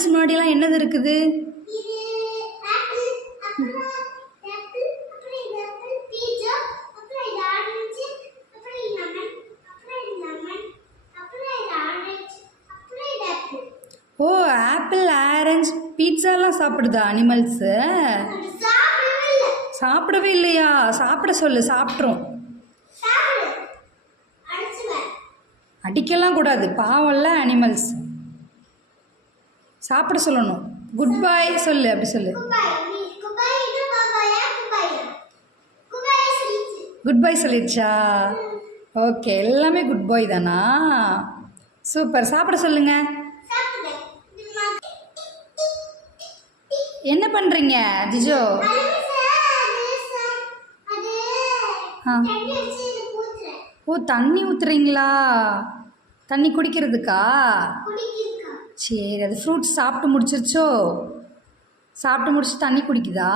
Animals முன்னாடிலாம் என்னது இருக்குது? ஓ, ஆப்பிள், ஆரஞ்சு, பீட்சாலாம் சாப்பிடுதா அனிமல்ஸு? சாப்பிடவே இல்லையா? சாப்பிட சொல்லு, சாப்பிட்ரும். அடிக்கலாம் கூடாது, பாவம்ல அனிமல்ஸ். சாப்பிட சொல்லணும். குட் பை சொல்லு, அப்படி சொல்லு. குட் பை சொல்லிடுச்சா? ஓகே, எல்லாமே குட் பாய் தானா? சூப்பர். சாப்பிட சொல்லுங்க. என்ன பண்ணுறீங்க ஜிஜோ? ஓ, தண்ணி ஊற்றுறீங்களா? தண்ணி குடிக்கிறதுக்கா? சரி, அது ஃப்ரூட்ஸ் சாப்பிட்டு முடிச்சிருச்சோ? சாப்பிட்டு முடிச்சு தண்ணி குடிக்குதா?